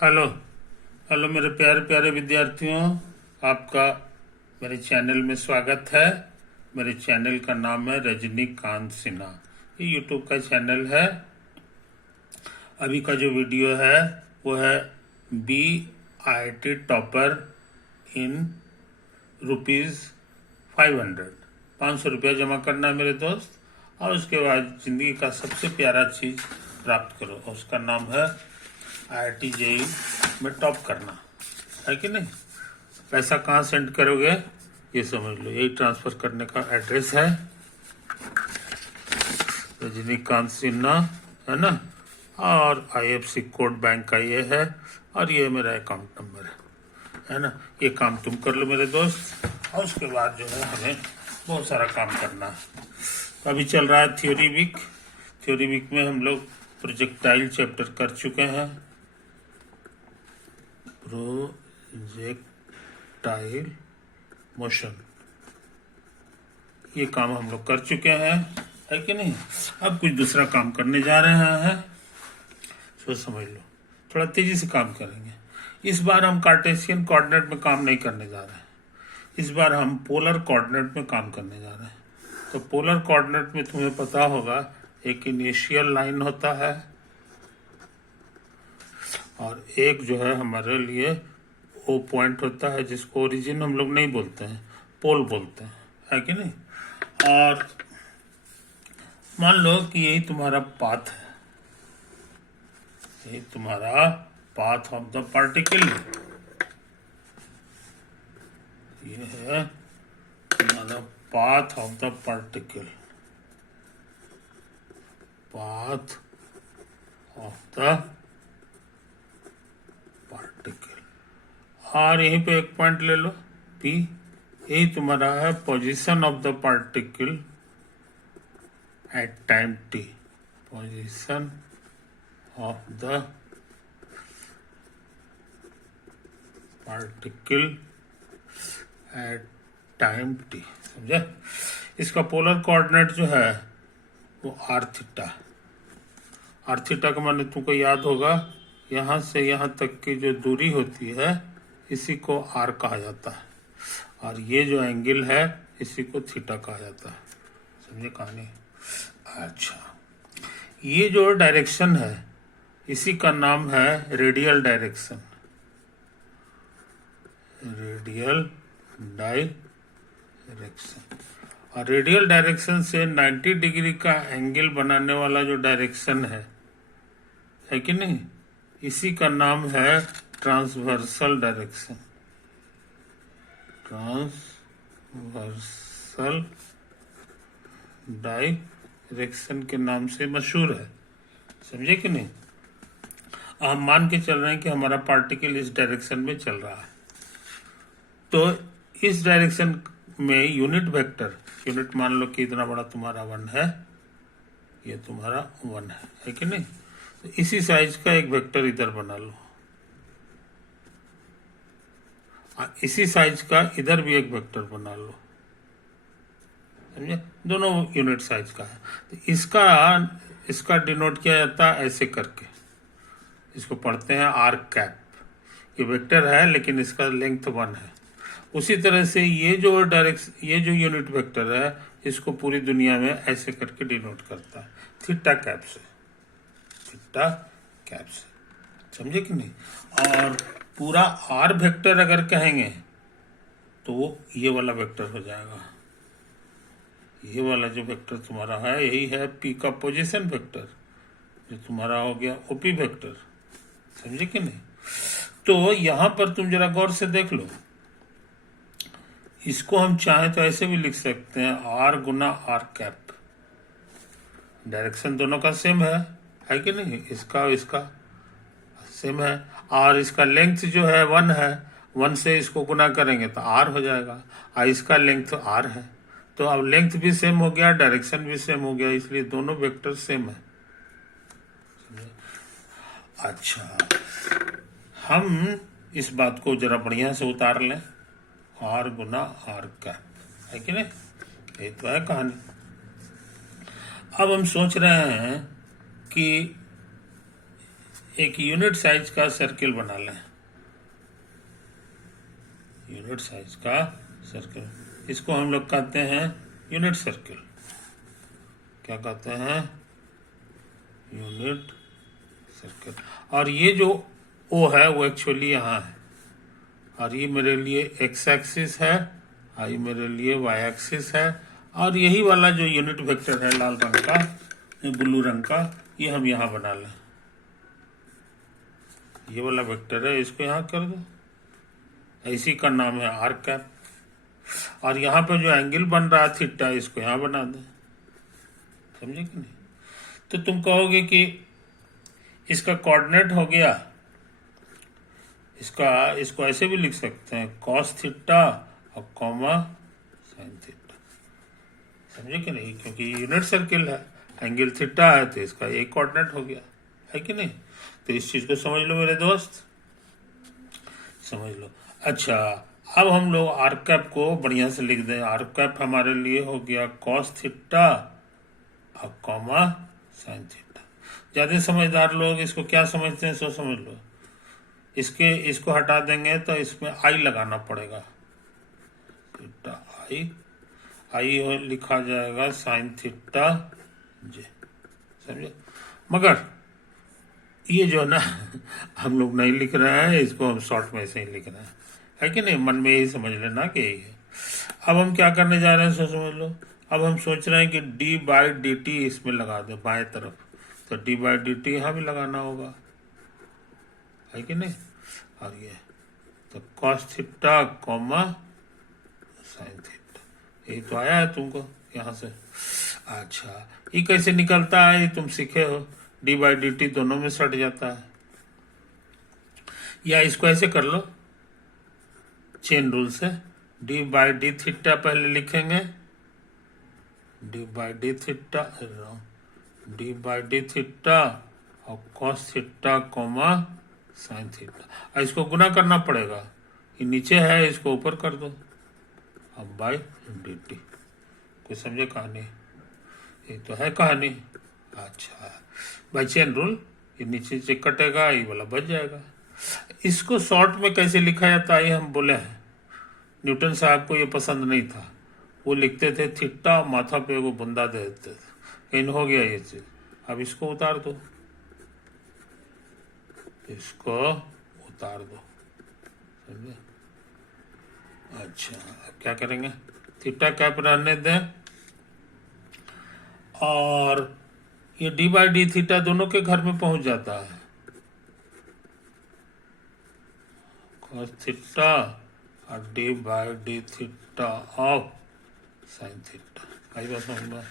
Hello. Hello मेरे प्यारे प्यारे विद्यार्थियों, आपका मेरे चैनल में स्वागत है। मेरे चैनल का नाम है रजनीकांत सिन्हा। ये यूट्यूब का चैनल है। अभी का जो वीडियो है वो है BIT टॉपर इन ₹500। 500 रुपया जमा करना है मेरे दोस्त, और उसके बाद जिंदगी का सबसे प्यारा चीज प्राप्त करो, और उसका नाम है IIT JEE में टॉप करना, है कि नहीं। पैसा कहाँ सेंड करोगे ये समझ लो। यही ट्रांसफर करने का एड्रेस है, रजनीकांत सिन्हा, है ना। और IFC कोड बैंक का ये है, और ये मेरा अकाउंट नंबर है ना। ये काम तुम कर लो मेरे दोस्त, और उसके बाद जो है हमें बहुत सारा काम करना है। तो अभी चल रहा है थ्योरी वीक। थ्योरी वीक में हम लोग प्रोजेक्टाइल चैप्टर कर चुके हैं। प्रोजेक्टाइल मोशन, ये काम हम लोग कर चुके हैं, है कि नहीं। अब कुछ दूसरा काम करने जा रहे हैं, सोच समझ लो। थोड़ा तेजी से काम करेंगे। इस बार हम कार्टेशियन कोऑर्डिनेट में काम नहीं करने जा रहे हैं। इस बार हम पोलर कोऑर्डिनेट में काम करने जा रहे हैं। तो पोलर कोऑर्डिनेट में तुम्हें पता होगा एक इनिशियल लाइन होता है, और एक जो है हमारे लिए वो पॉइंट होता है जिसको ओरिजिन हम लोग नहीं बोलते हैं, पोल बोलते हैं, है कि नहीं। और मान लो कि यही तुम्हारा पाथ है, यही तुम्हारा पाथ ऑफ द पार्टिकल, ये है तुम्हारा path of the particle, path of the particle. और यहीं पे एक पॉइंट ले लो P, यही तुम्हारा है position of the particle at time T, position of the particle at time T, समझे। इसका पोलर कोऑर्डिनेट जो है वो r थीटा। r थीटा का माने तुमको याद होगा, यहाँ से यहाँ तक की जो दूरी होती है इसी को r कहा जाता है, और ये जो एंगल है इसी को थीटा कहा जाता है, समझे कहानी। अच्छा, ये जो डायरेक्शन है इसी का नाम है रेडियल डायरेक्शन, रेडियल डायरेक्शन। और रेडियल डायरेक्शन से 90 डिग्री का एंगल बनाने वाला जो डायरेक्शन है कि नहीं, इसी का नाम है ट्रांसवर्सल डायरेक्शन। ट्रांसवर्सल डायरेक्शन के नाम से मशहूर है, समझे कि नहीं। हम मान के चल रहे हैं कि हमारा पार्टिकल इस डायरेक्शन में चल रहा है, तो इस डायरेक्शन में यूनिट वेक्टर, यूनिट मान लो कि इतना बड़ा तुम्हारा 1 है, ये तुम्हारा 1 है कि नहीं। तो इसी साइज का एक वेक्टर इधर बना लो, इसी साइज का इधर भी एक वेक्टर बना लो, समझे। दोनों यूनिट साइज का है। तो इसका डिनोट किया जाता है ऐसे करके, इसको पढ़ते हैं आर कैप। ये वेक्टर है लेकिन इसका लेंथ 1 है। उसी तरह से ये जो यूनिट वेक्टर है इसको पूरी दुनिया में ऐसे करके डिनोट करता है, थीटा कैप से, थीटा कैप से, समझे कि नहीं। और पूरा आर वेक्टर अगर कहेंगे तो वो ये वाला वेक्टर हो जाएगा। ये वाला जो वेक्टर तुम्हारा है यही है P का पोजीशन वेक्टर, जो तुम्हारा हो गया OP वेक्टर, समझे कि नहीं। तो यहां पर तुम जरा गौर से देख लो, इसको हम चाहें तो ऐसे भी लिख सकते हैं R गुना R कैप। डायरेक्शन दोनों का सेम है कि नहीं, इसका और इसका सेम है, और इसका लेंथ जो है 1 है, 1 से इसको गुना करेंगे तो R हो जाएगा, और इसका लेंथ R है। तो अब लेंथ भी सेम हो गया, डायरेक्शन भी सेम हो गया, इसलिए दोनों वेक्टर सेम है। अच्छा, हम इस बात को जरा बढ़िया से उतार लें, R गुना R कैप, है कि नहीं। ये तो है कहानी। अब हम सोच रहे हैं कि एक यूनिट साइज का सर्किल बना लें, यूनिट साइज का सर्किल, इसको हम लोग कहते हैं यूनिट सर्किल। क्या कहते हैं? Unit circle. और ये जो ओ है वो एक्चुअली यहाँ है, और ये मेरे लिए एक्स एक्सिस है, और ये मेरे लिए वाई एक्सिस है, और यही वाला जो यूनिट वेक्टर है लाल रंग का, ब्लू रंग का, ये हम यहाँ बना लें। ये वाला वेक्टर है, इसको यहाँ कर दो, इसी का नाम है आर कैप। और यहाँ पे जो एंगल बन रहा है थीटा, इसको यहाँ बना दें। समझे कि नहीं? तो तुम कहोगे कि इसका कोऑर्डिनेट हो गया, इसको ऐसे भी लिख सकते हैं, कॉस थीटा और कॉमा साइन थीटा। समझे कि नहीं? क्योंकि यूनिट सर्किल है, एंगल थीटा है, तो इसका एक कोऑर्डिनेट हो गया, है कि नहीं? तो इस चीज को समझ लो मेरे दोस्त, समझ लो। अच्छा, अब हम लोग आर कैप को बढ़िया से लिख दें। आर कैप हमारे लिए हो गया कॉस थीटा और कॉमा साइन थीटा। ज्यादा समझदार लोग इसको क्या समझते हैं सो समझ लो। इसको हटा देंगे तो इसमें आई लगाना पड़ेगा, थीटा आई लिखा जाएगा साइन थीटा जे। समझे? मगर ये जो ना हम लोग नहीं लिख रहे हैं, इसको हम शॉर्ट में से ही लिख रहे हैं, है कि नहीं? मन में यही समझ लेना कि यही है। अब हम क्या करने जा रहे हैं सो समझ लो। अब हम सोच रहे हैं कि डी बाई डी टी इसमें लगा दे बाएं तरफ, तो डी बाई डी टी यहाँ भी लगाना होगा, है कि नहीं? और ये तो cos theta comma sine theta, यही तो आया है तुमको यहाँ से। अच्छा, ये कैसे निकलता है ये तुम सीखे हो, डी बाई डी टी दोनों में सट जाता है। या इसको ऐसे कर लो चेन रूल से, डी बाई डी थीटा पहले लिखेंगे, d by d theta, d by d theta और cos theta comma sine theta. और इसको गुना करना पड़ेगा, ये नीचे है, इसको ऊपर कर दो, अब बाई डी टी। कोई समझे कहानी? ये तो है कहानी। अच्छा, बाई चेन रूल ये नीचे से कटेगा, ये वाला बच जाएगा। इसको शॉर्ट में कैसे लिखा जाता है ये हम बोले हैं। न्यूटन साहब को ये पसंद नहीं था, वो लिखते थे थीटा, माथा पे वो बुंदा दे देते थे। इन हो गया ये चीज। अब इसको उतार दो, इसको उतार दो, समझे? अच्छा, अब क्या करेंगे? थीटा कैप रहने दें, और ये डी बाई डी थीटा दोनों के घर में पहुंच जाता है, कॉस थीटा और d by d theta of sine theta. आई बात समझ में?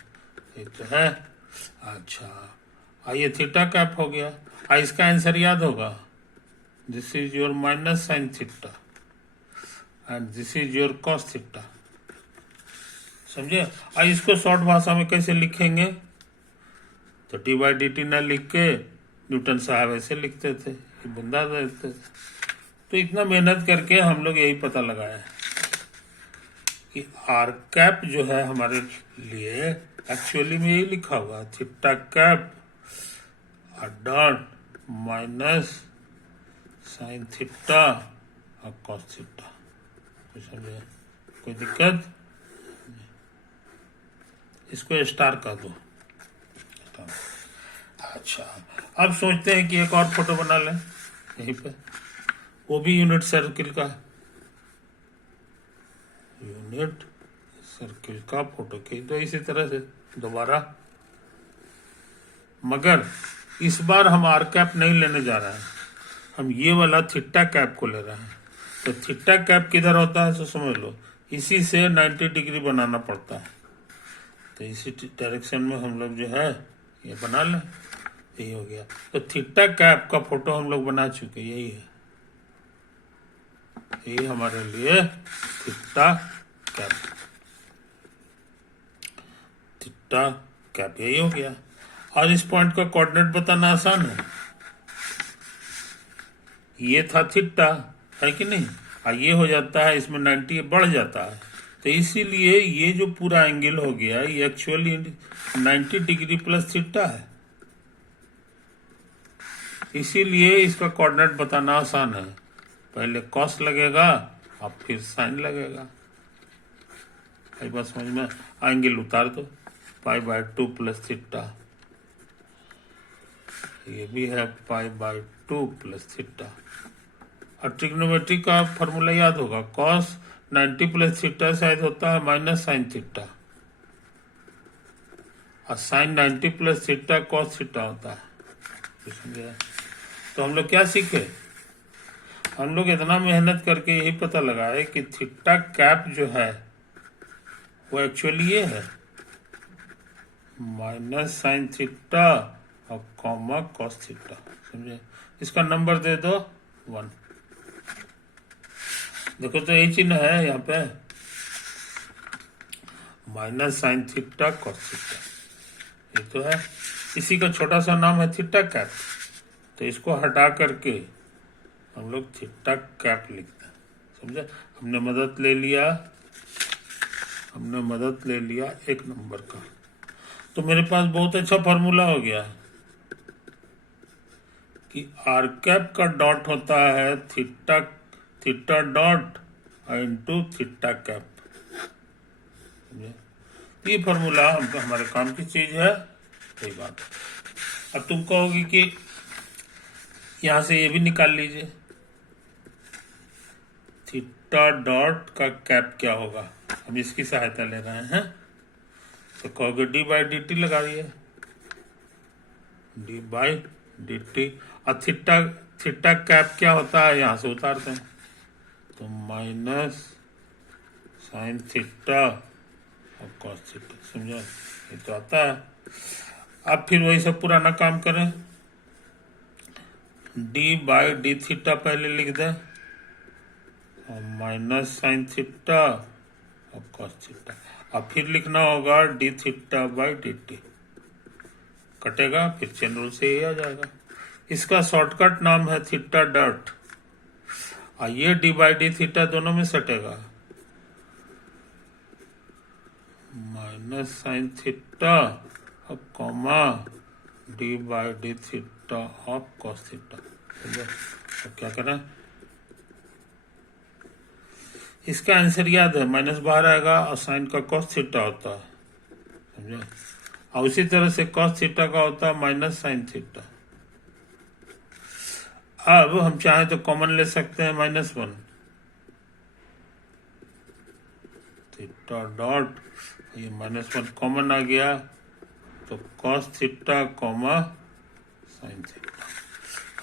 ये तो है। अच्छा, आइए थीटा कैप हो गया। इसका आंसर याद होगा, this is your minus sine theta and this is your cos theta. समझे? इसको शॉर्ट भाषा में कैसे लिखेंगे? तो डी बाई डी टी ना लिख के न्यूटन साहब ऐसे लिखते थे, ये बुंदा देते थे। तो इतना मेहनत करके हम लोग यही पता लगाया कि आर कैप जो है हमारे लिए एक्चुअली में यही लिखा हुआ, theta cap dot minus sine theta और कॉस थीटा। समझे? कोई दिक्कत? इसको स्टार कर दो। अच्छा, अब सोचते हैं कि एक और फोटो बना लें यहीं पे, वो भी यूनिट सर्किल का, यूनिट सर्किल का फोटो खींच दो इसी तरह से दोबारा। मगर इस बार हम आर कैप नहीं लेने जा रहे हैं, हम ये वाला थीटा कैप को ले रहे हैं। तो थीटा कैप किधर होता है तो समझ लो, इसी से 90 डिग्री बनाना पड़ता है। तो इसी डायरेक्शन में हम लोग जो है ये बना लें, यही हो गया। तो थीटा कैप का फोटो हम लोग बना चुके, यही है, यही हमारे लिए थीटा कैप, थीटा कैप यही हो गया। और इस पॉइंट का कोऑर्डिनेट बताना आसान है, ये था थीटा, है कि नहीं? और ये हो जाता है, इसमें 90 बढ़ जाता है, तो इसीलिए ये जो पूरा एंगल हो गया ये एक्चुअली 90 डिग्री प्लस थीटा है। इसीलिए इसका कोऑर्डिनेट बताना आसान है, पहले कॉस लगेगा और फिर साइन लगेगा। एक बात समझ में, एंगल उतार दो, π/2 प्लस थीटा, ये भी है π/2 प्लस थीटा। और ट्रिग्नोमेट्री का फॉर्मूला याद होगा, कॉस 90 प्लस थीटा शायद होता है माइनस साइन थीटा, और sine 90 plus theta cos theta होता है। तो हम लोग क्या सीखे, हम लोग इतना मेहनत करके यही पता लगाए कि थीटा कैप जो है वो एक्चुअली ये है माइनस साइन थीटा और कॉमा कॉस थीटा, समझे। इसका नंबर दे दो 1। देखो तो यही चिन्ह है यहाँ पे, minus sine theta cos theta, ये तो है। इसी का छोटा सा नाम है थीटा कैप, तो इसको हटा करके हम लोग थीटा कैप लिखते हैं, समझे। हमने मदद ले लिया एक नंबर का। तो मेरे पास बहुत अच्छा फॉर्मूला हो गया कि आर कैप का डॉट होता है theta dot into theta cap, समझे। ये फॉर्मूला हमारे काम की चीज है, सही बात है। अब तुम कहोगी कि यहां से ये भी निकाल लीजिए, थीटा डॉट का कैप क्या होगा, हम इसकी सहायता ले रहे हैं। तो कहोगे d/dt लगा दिए, d/dt, और थीटा कैप क्या होता है यहां से उतारते हैं, तो माइनस साइन थीटा और कॉस थीटा, समझो, ये तो आता है। अब फिर वही सब पुराना काम करें, d/d थीटा पहले लिख दें और माइनस साइन थीटा और कॉस थीटा, अब फिर लिखना होगा d θ/dt, कटेगा, फिर चेन रूल से ही आ जाएगा। इसका शॉर्टकट नाम है थीटा डॉट, और ये d/d थीटा दोनों में सटेगा, माइनस साइन थीटा और comma d/d theta of cos theta. तो क्या करें, इसका आंसर याद है, माइनस बाहर आएगा और साइन का कॉस थीटा होता है, समझे। और उसी तरह से कॉस थीटा का होता है माइनस साइन थीटा। अब हम चाहें तो कॉमन ले सकते हैं -1, थीटा डॉट, ये -1 कॉमन आ गया, तो cos theta comma sine theta.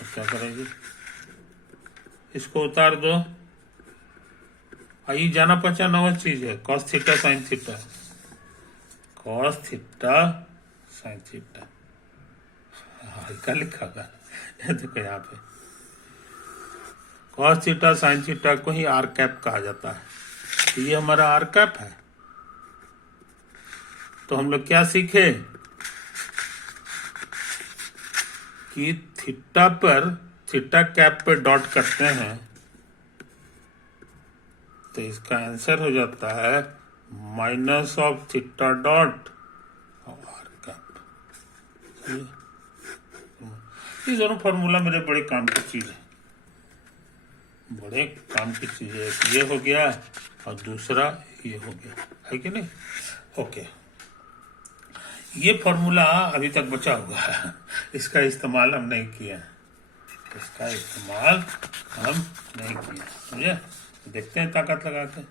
अब क्या करेंगे, इसको उतार दो, ये जाना पहचाना हुआ चीज है, cos theta sine theta, cos theta sine theta, हल्का लिखा था, देखो यहाँ पे कॉस थीटा साइन थीटा को ही आर कैप कहा जाता है, तो ये हमारा आर कैप है। तो हम लोग क्या सीखे कि थीटा कैप पर डॉट करते हैं, तो इसका आंसर हो जाता है माइनस ऑफ थीटा डॉट और आर कैप। ये दोनों फॉर्मूला मेरे बड़े काम की चीज है, बड़े काम की चीज है। ये हो गया और दूसरा ये हो गया, है कि नहीं। ओके, ये फॉर्मूला अभी तक बचा हुआ है, इसका इस्तेमाल हम नहीं किया, समझे। देखते हैं ताकत लगा के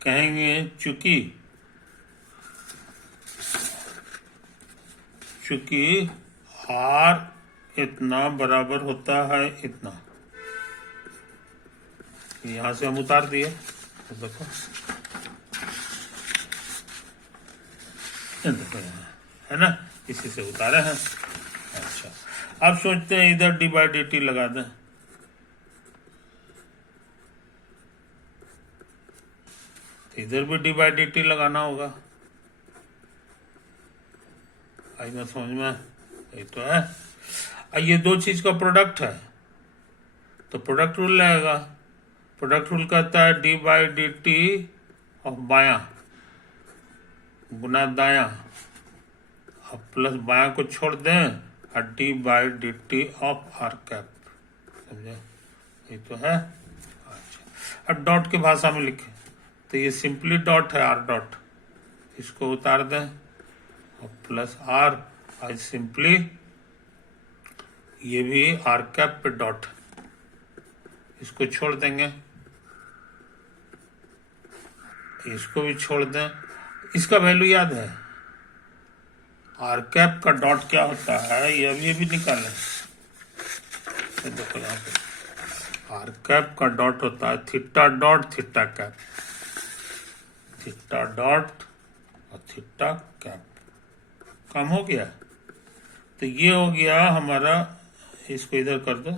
कहेंगे, चूंकि आर इतना बराबर होता है इतना, यहां से हम उतार दिए, तो देखो है ना, इसी से उतारे हैं। अच्छा, अब सोचते हैं इधर d/dt लगा दें, इधर भी d/dt लगाना होगा, आई बात समझ में, ये तो है। ये दो चीज का प्रोडक्ट है, तो प्रोडक्ट रूल लगेगा। प्रोडक्ट रूल कहता है d/dt ऑफ बायां गुना दायां अब प्लस बाया को छोड़ दें और d by D T of r cap, समझे, ये तो है। अच्छा, अब डॉट की भाषा में लिखें तो ये सिंपली डॉट है, आर डॉट, इसको उतार दें और प्लस आर, आज सिंपली ये भी आर कैप पे डॉट, इसको छोड़ देंगे, इसको भी छोड़ दें। इसका वैल्यू याद है, आर कैप का डॉट क्या होता है, ये भी निकालें। ये देखो यहाँ पे आर कैप का डॉट होता है theta dot theta cap, theta dot और थीटा कैप। काम हो गया, तो ये हो गया हमारा, इसको इधर कर दो।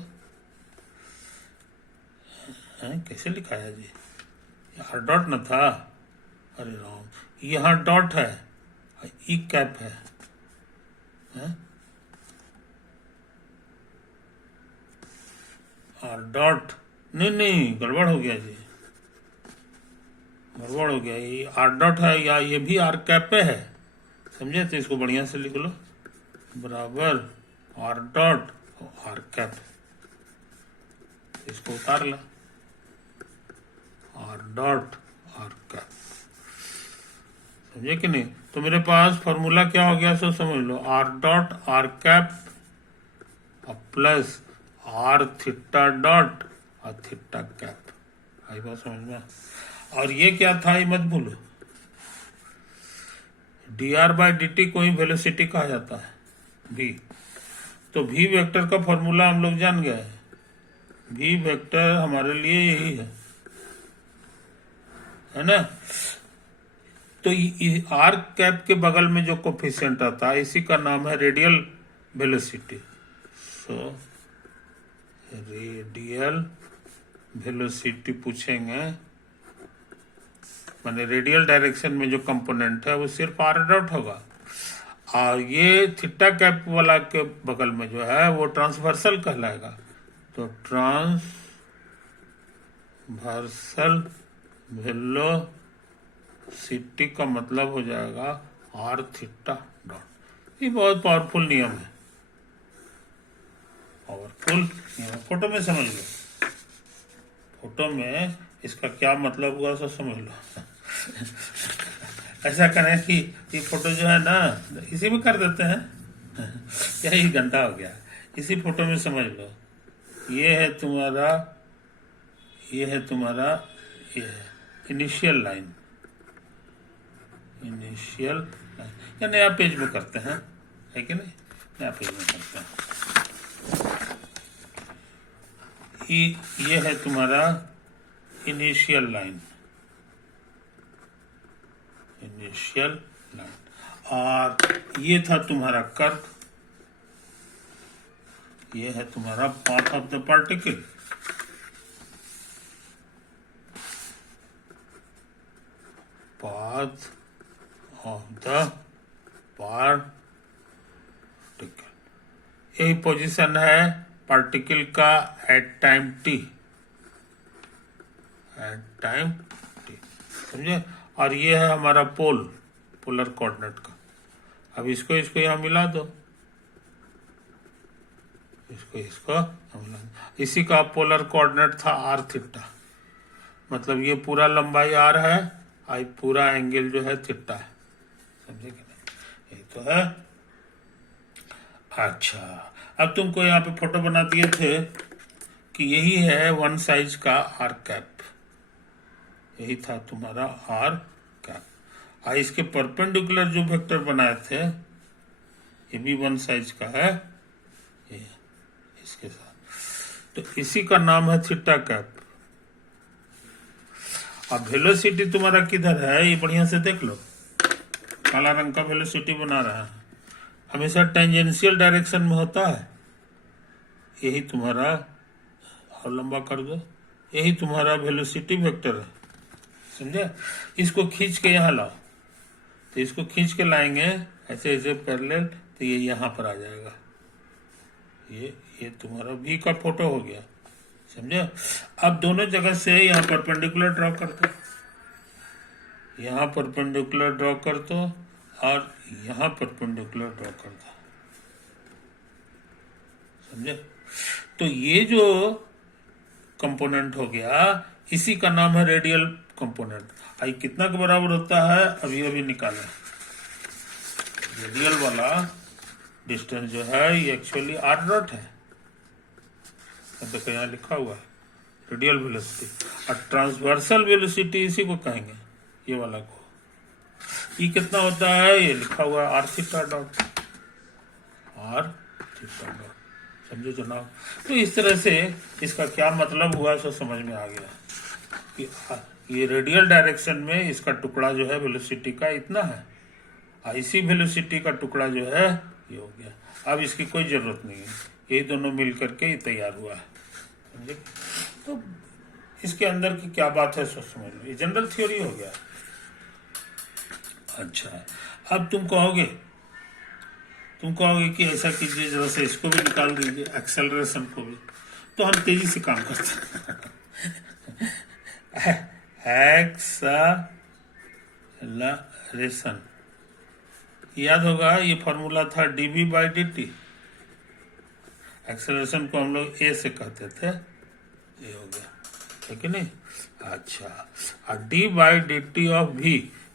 कैसे लिखा है जी, आर डॉट न था, अरे राम, यहाँ डॉट है, ई कैप है, आर डॉट, नहीं गड़बड़ हो गया जी, गड़बड़ हो गया, ये आर डॉट है या ये भी आर कैप पे है, समझे। तो इसको बढ़िया से लिख लो, बराबर आर डॉट और आर कैप, इसको उतार ला, आर डॉट आर कैप, समझे कि नहीं। तो मेरे पास फॉर्मूला क्या हो गया, सो समझ लो, आर डॉट आर कैप और प्लस आर थीटा डॉट और थीटा कैप, आई बात समझ में। और ये क्या था, ये मत भूलो, D R by D T को ही वेलोसिटी कहा जाता है, v। तो v वेक्टर का फॉर्मूला हम लोग जान गए, v वेक्टर हमारे लिए यही है ना। तो आर कैप के बगल में जो कोफिशिएंट आता है, इसी का नाम है radial velocity. So radial velocity पूछेंगे, माने रेडियल डायरेक्शन में जो कंपोनेंट है वो सिर्फ आर डॉट होगा, और ये थीटा कैप वाला के बगल में जो है वो ट्रांसवर्सल कहलाएगा। तो ट्रांसवर्सल वेलोसिटी का मतलब हो जाएगा आर थीटा डॉट। ये बहुत पावरफुल नियम है, पावरफुल नियम, फोटो में समझ लो, फोटो में इसका क्या मतलब हुआ सब समझ लो। ऐसा करें कि ये फोटो जो है ना, इसी में कर देते हैं, यही घंटा हो गया, इसी फोटो में समझ लो, ये है तुम्हारा, ये है तुम्हारा, ये है इनिशियल लाइन, इनिशियल लाइन, या नया पेज में करते हैं, है कि नहीं, नया पेज में करते हैं। ये है तुम्हारा इनिशियल लाइन, इनिशियल लाइन, और ये था तुम्हारा कर्व, ये है तुम्हारा path of the particle, path of the particle, यही पोजीशन है पार्टिकल का at time t, at time t, समझे। और ये है हमारा पोल, पोलर कोऑर्डिनेट का। अब इसको यहाँ मिला दो, इसको मिला दो, इसी का पोलर कोऑर्डिनेट था आर थीटा, मतलब ये पूरा लंबाई आर है और पूरा एंगल जो है थीटा है, समझे कि नहीं, यही तो है। अच्छा, अब तुमको यहाँ पे फोटो बना दिए थे कि यही है वन साइज का आर कैप, यही था तुम्हारा आर कैप, और इसके परपेंडिकुलर जो वेक्टर बनाए थे ये भी वन साइज का है, ये इसके साथ, तो इसी का नाम है थीटा कैप। अब वेलोसिटी तुम्हारा किधर है, ये बढ़िया से देख लो, काला रंग का वेलोसिटी बना रहा है, हमेशा टेंजेंशियल डायरेक्शन में होता है, यही तुम्हारा, और लंबा कर दो, यही तुम्हारा वेलोसिटी वेक्टर है, समझे। इसको खींच के यहाँ लाओ, तो इसको खींच के लाएंगे ऐसे ऐसे पैरेलल, तो ये यहाँ पर आ जाएगा, ये तुम्हारा v का फोटो हो गया, समझे। अब दोनों जगह से यहाँ परपेंडिकुलर ड्रॉ कर दो, यहाँ परपेंडिकुलर ड्रॉ कर दो, और यहां परपेंडिकुलर ड्रॉ कर दो, समझे। तो ये जो कंपोनेंट हो गया, इसी का नाम है रेडियल कंपोनेंट। आई कितना के बराबर होता है अभी अभी निकालें। रेडियल वाला डिस्टेंस जो है ये एक्चुअली आर डॉट है, देखो यहाँ लिखा हुआ है रेडियल वेलोसिटी, और ट्रांसवर्सल वेलोसिटी इसी को कहेंगे, ये वाला को। ये कितना होता है ये लिखा हुआ है r theta dot, r theta dot, समझे जनाब। तो इस तरह से इसका क्या मतलब हुआ सो समझ में आ गया कि ये रेडियल डायरेक्शन में इसका टुकड़ा जो है वेलोसिटी का इतना है, इसी वेलोसिटी का टुकड़ा जो है ये हो गया। अब इसकी कोई जरूरत नहीं है, ये दोनों मिल करके ये तैयार हुआ है, समझे। तो इसके अंदर की क्या बात है सो समझ लो, ये जनरल थ्योरी हो गया। अच्छा, अब तुम कहोगे कि ऐसा कीजिए जरा से इसको भी निकाल दीजिए, एक्सेलरेशन को भी। तो हम तेजी से काम करते हैं। एक्सेलरेशन याद होगा, ये फॉर्मूला था dv बाई dt। एक्सेलरेशन को हम लोग a से कहते थे, ये हो गया, है कि नहीं। अच्छा, और d by dt of v,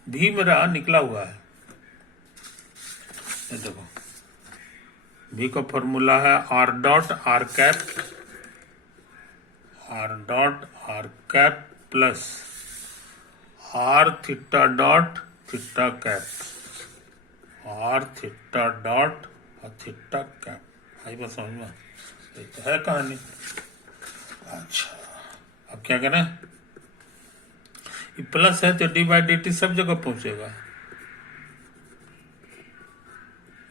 v मेरा निकला हुआ है, ये देखो v का फॉर्मूला है r dot r cap, r dot r cap plus r theta dot theta cap, r theta dot और थीटा कैप। आई बात समझ में, ये तो है कहानी। अच्छा, अब क्या करें, ये प्लस है तो डी बाई डी टी सब जगह पहुंचेगा,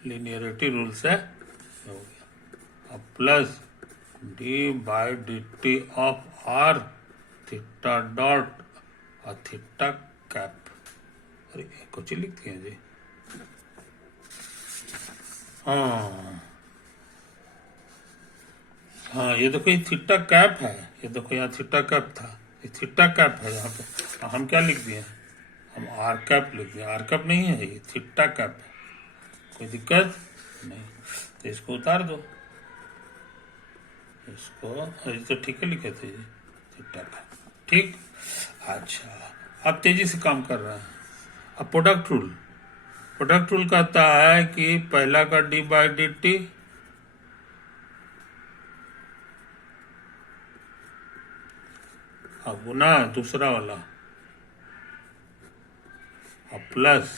लीनियरिटी रूल से हो गया। अब plus d by D T of r theta dot और थीटा कैप। अरे कुछ लिख दिए जी, हाँ ये देखो ये थीटा कैप है, ये देखो यहाँ थीटा कैप था, ये थीटा कैप है यहाँ पे। हम क्या लिख दिए, हम आर कैप लिख दिए, आर कैप नहीं है ये थीटा कैप है, कोई दिक्कत नहीं। तो इसको उतार दो, इसको, अरे तो ठीक है लिखे थे जी, थीटा कैप, ठीक। अच्छा, अब तेजी से काम कर रहा है। अब प्रोडक्ट रूल कहता है कि पहला का डी बाई डी टी अब गुना दूसरा वाला, अब प्लस,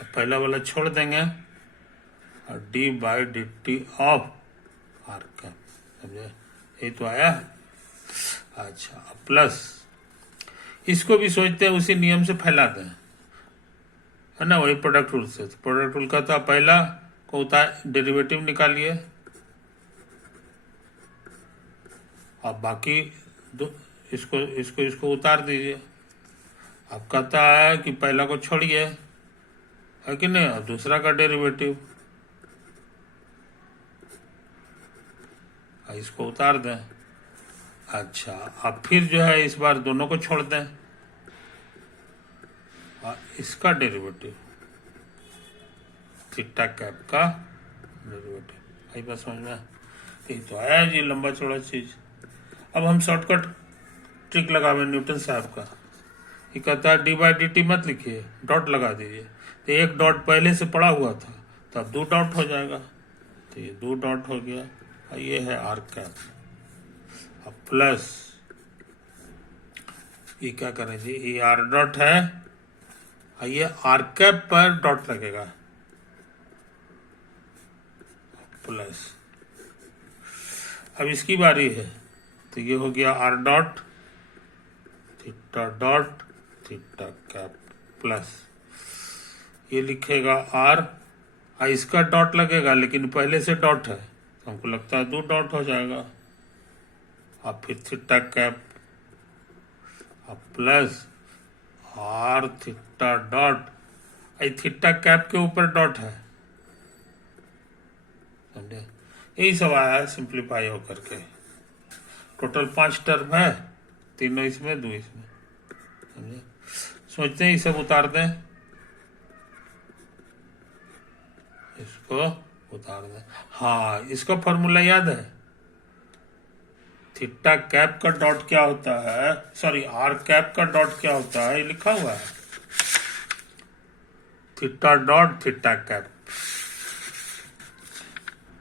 अब पहला वाला छोड़ देंगे और d by D T of r का, समझे, यही तो आया। अच्छा, अब प्लस, इसको भी सोचते हैं उसी नियम से फैला दें, है ना, वही प्रोडक्ट रूल से। प्रोडक्ट रूल का था पहला को उतार, डेरिवेटिव निकालिए, अब बाकी दो इसको उतार दीजिए। अब कहता है कि पहला को छोड़िए, है कि नहीं, अब दूसरा का डेरिवेटिव, इसको उतार दें। अच्छा, अब फिर जो है इस बार दोनों को छोड़ दें, इसका डेरिवेटिव, थीटा कैप का डेरिवेटिव। आई बात समझ में, ये तो आया जी लंबा चौड़ा चीज। अब हम शॉर्टकट ट्रिक लगावे न्यूटन साहब का, ये कहता है डी बाई डी टी मत लिखिए, डॉट लगा दीजिए। तो एक डॉट पहले से पड़ा हुआ था, तो अब 2 डॉट हो जाएगा, तो ये 2 डॉट हो गया, और ये है आर कैप। अब प्लस ये क्या करें जी, ये आर डॉट है, और ये आर कैप पर डॉट लगेगा, प्लस। अब इसकी बारी है, तो ये हो गया r dot theta cap plus, ये लिखेगा आर, इसका डॉट लगेगा लेकिन पहले से डॉट है, तो हमको लगता है 2 डॉट हो जाएगा। अब फिर थीटा कैप, अब plus r theta dot, theta cap के ऊपर डॉट है, समझे। यही सब आया है सिंप्लीफाई होकर के। टोटल 5 टर्म है, 3 इसमें 2 इसमें, समझे। सोचते हैं ये सब उतार दें, इसको उतार दे। हाँ, इसका फॉर्मूला याद है, थीटा कैप का डॉट क्या होता है, सॉरी आर कैप का डॉट क्या होता है, ये लिखा हुआ है, theta dot theta cap,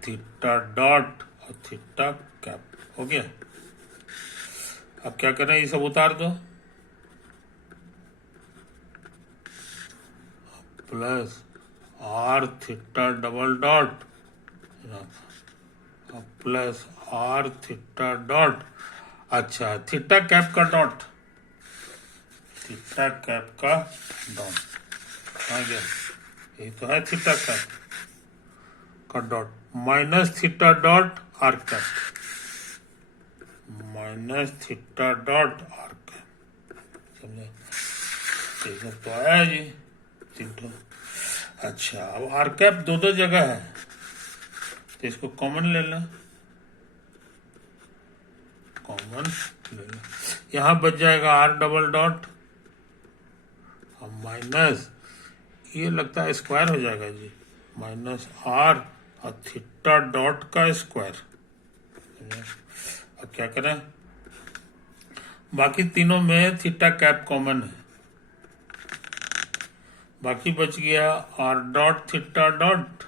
theta dot और थीटा कैप। हो गया। अब क्या करें, ये सब उतार दो, plus r theta double dot plus r theta dot, अच्छा थीटा कैप का डॉट, थीटा कैप का डॉट आ गया, यही तो है थीटा कैप का dot, minus theta dot r cap, minus theta dot r cap, समझे, ये सब तो आया जी तीनों। अच्छा, अब आर कैप दो दो जगह है, तो इसको कॉमन ले लो, कॉमन ले लो, यहां बच जाएगा आर डबल डॉट और माइनस, ये लगता है स्क्वायर हो जाएगा जी, माइनस आर और थीटा डॉट का स्क्वायर। अब क्या करें, बाकी तीनों में थीटा कैप कॉमन है, बाकी बच गया आर डॉट थीटा डॉट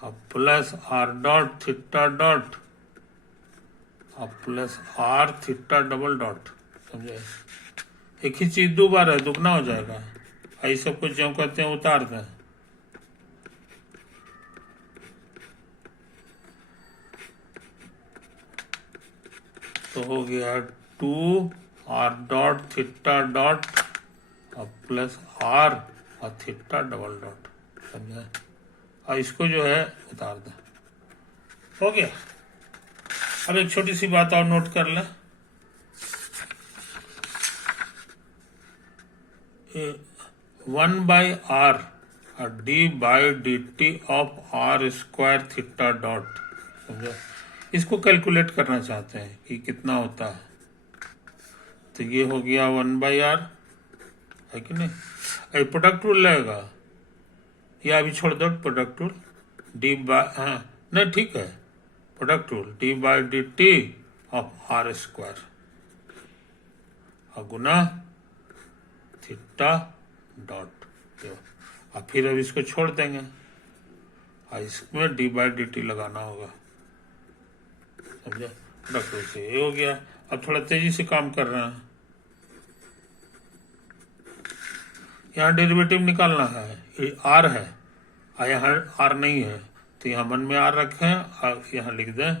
और plus r dot theta dot और plus r theta double dot, समझे, एक ही चीज दो बार है, दुगना हो जाएगा, आई सब कुछ जो कहते हैं उतार दें, तो हो गया 2 आर डॉट थीटा डॉट और प्लस आर और थीटा डबल डॉट, समझे, और इसको जो है उतार दें, हो गया। अब एक छोटी सी बात और नोट कर लें, 1/r D by D T of R square theta dot, समझे, इसको कैलकुलेट करना चाहते हैं कि कितना होता है, तो ये हो गया 1/r, है कि नहीं, अरे प्रोडक्ट रूल लगेगा, या अभी छोड़ दो प्रोडक्ट रूल, डी बाय, हाँ नहीं ठीक है, product rule D by D T of R square और गुना थीटा डॉट, और फिर अब इसको छोड़ देंगे और इसमें डी बाई डी टी लगाना होगा, समझे, प्रोडक्ट रूल से ये हो गया। अब थोड़ा तेजी से काम कर रहे हैं, यहाँ डेरिवेटिव निकालना है, ये आर है और यहाँ आर नहीं है, तो यहाँ मन में आर रखें और यहाँ लिख दें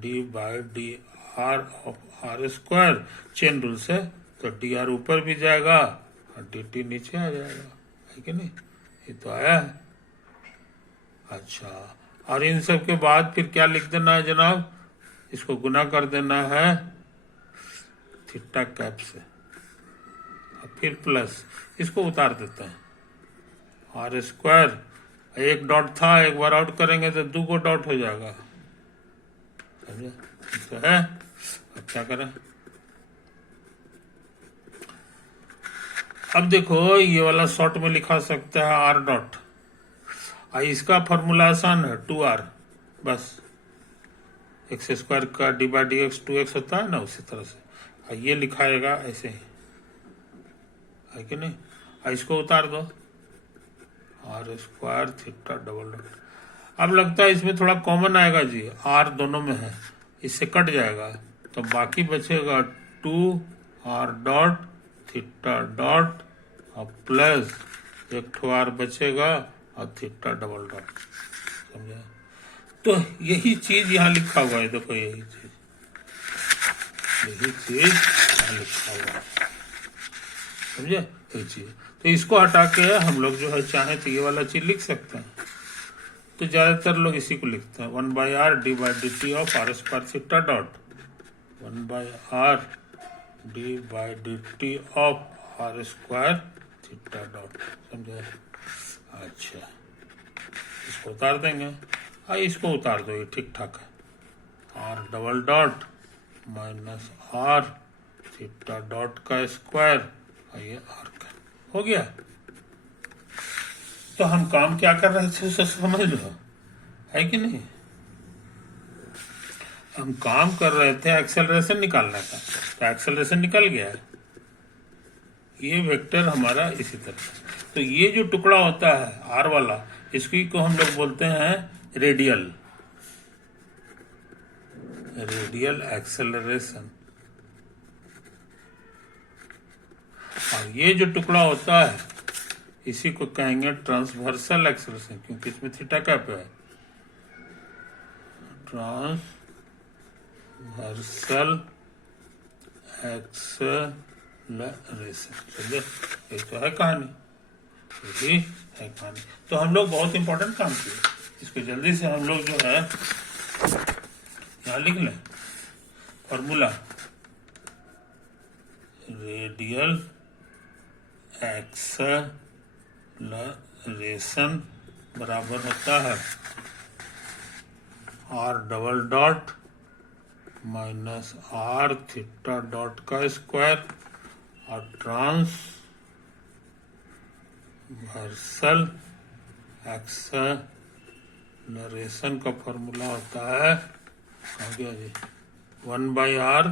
D by D R of R square, chain rule से, तो डी आर ऊपर भी जाएगा और डी टी नीचे आ जाएगा, है कि नहीं, ये तो आया है। अच्छा, और इन सब के बाद फिर क्या लिख देना है जनाब, इसको गुना कर देना है थीटा कैप से, फिर प्लस, इसको उतार देते हैं, आर स्क्वायर, एक डॉट था, एक बार आउट करेंगे तो 2 को डॉट हो जाएगा, समझे, तो है। अब क्या करें, अब देखो ये वाला शॉर्ट में लिखा सकता है आर डॉट, इसका फॉर्मूला आसान है, 2r, बस एक्स स्क्वायर का D by D x 2x होता है ना, उसी तरह से ये लिखाएगा ऐसे ही, है कि नहीं, इसको उतार दो, R square theta double dot, अब लगता है इसमें थोड़ा कॉमन आएगा जी, आर दोनों में है, इससे कट जाएगा, तो बाकी बचेगा 2 आर डॉट थीटा डॉट और प्लस एक ठो आर बचेगा और थीटा डबल डॉट, समझे, तो यही चीज यहाँ लिखा हुआ है, देखो यही चीज यहाँ लिखा हुआ है, समझे, ये चीज, तो इसको हटा के हम लोग जो है चाहे तो ये वाला चीज लिख सकते हैं, तो ज्यादातर लोग इसी को लिखते हैं, 1/r D by D T of R square theta dot, 1/r D by D T of R square theta dot, समझे। अच्छा, इसको उतार देंगे, इसको उतार दो, ये ठीक ठाक है, R double dot minus R theta dot का स्क्वायर, ये आर का हो गया। तो हम काम क्या कर रहे थे उसे समझ लो, है कि नहीं। हम काम कर रहे थे एक्सेलरेशन निकालने का, तो एक्सेलरेशन निकल गया है। ये वेक्टर हमारा इसी तरह। तो ये जो टुकड़ा होता है आर वाला, इसकी को हम लोग बोलते हैं रेडियल एक्सेलरेशन। और ये जो टुकड़ा होता है इसी को कहेंगे ट्रांसवर्सल एक्सेलरेशन, क्योंकि इसमें थीटा कैप है। ट्रांसवर्सल एक्सेलरेशन, चलिए ये तो है कहानी, यही है कहानी। तो हम लोग बहुत इंपॉर्टेंट काम किए, इसको जल्दी से हम लोग जो है यहाँ लिख लें फॉर्मूला। रेडियल एक्सेलरेशन बराबर होता है R double dot minus R theta dot का स्क्वायर, और ट्रांसवर्सल एक्सेलरेशन का फॉर्मूला होता है जी 1/r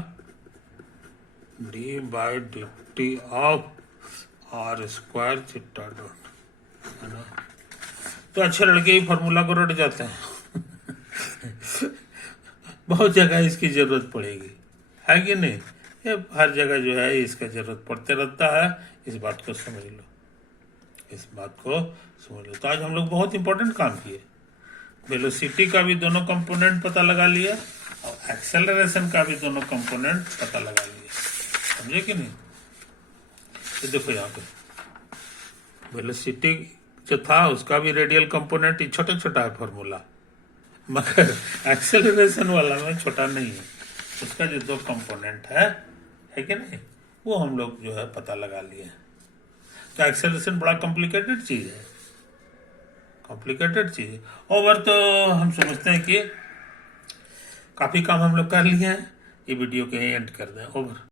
d/dt of R square theta dot, है ना। तो अच्छे लड़के ही फॉर्मूला को रट जाते हैं बहुत जगह इसकी जरूरत पड़ेगी, है कि नहीं। ये हर जगह जो है इसका जरूरत पड़ते रहता है, इस बात को समझ लो, इस बात को समझ लो। तो आज हम लोग बहुत इंपॉर्टेंट काम किए, वेलोसिटी का भी दोनों कंपोनेंट पता लगा लिया और एक्सेलरेशन का भी दोनों कंपोनेंट पता लगा लिया, समझे कि नहीं। तो देखो यहाँ पे वेलोसिटी जो था उसका भी रेडियल कंपोनेंट छोटा छोटा है फॉर्मूला, मगर एक्सेलरेशन वाला में छोटा नहीं है। उसका जो दो कंपोनेंट है कि नहीं, वो हम लोग जो है पता लगा लिए। तो एक्सेलरेशन बड़ा कॉम्प्लिकेटेड चीज है, कॉम्प्लिकेटेड चीज। ओवर तो हम समझते हैं कि काफी काम हम लोग कर लिए हैं, ये वीडियो के एंड कर दें। ओवर।